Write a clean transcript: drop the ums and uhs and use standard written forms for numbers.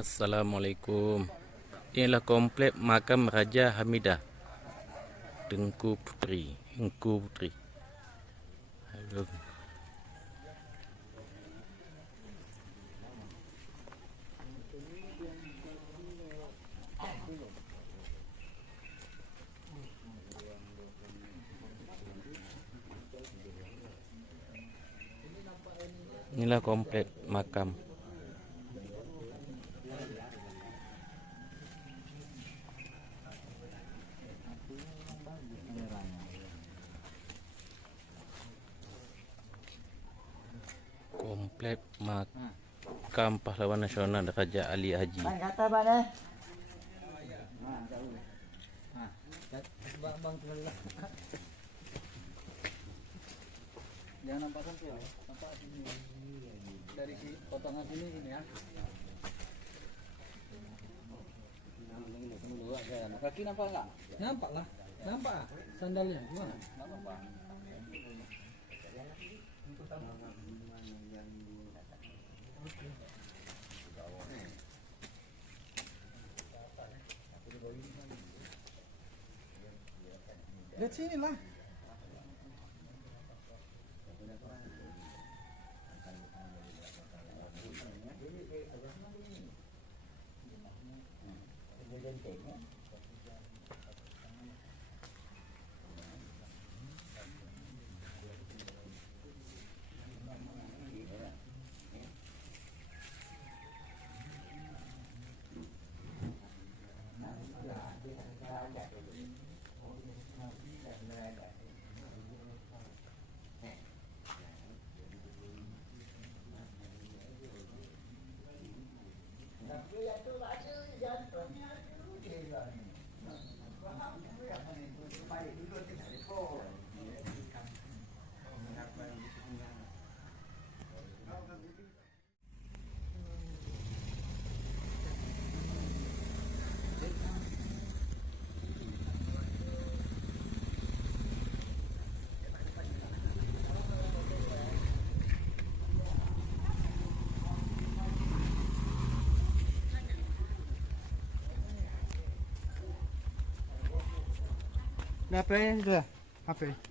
Assalamualaikum. Inilah komplek makam Raja Hamidah Tengku Puteri. Engku Puteri. Halo. Inilah komplek makam. Komplek makam pahlawan nasional Raja Ali Haji. Kata mana? Jangan nampak sampai, nampak sini. Dari si potongan sini ya. Kaki nampak enggak? Nampak lah. Nampak ah sandalnya. Gimana? Nampak. Lihat sini lah. Berapa ini sudah? HP?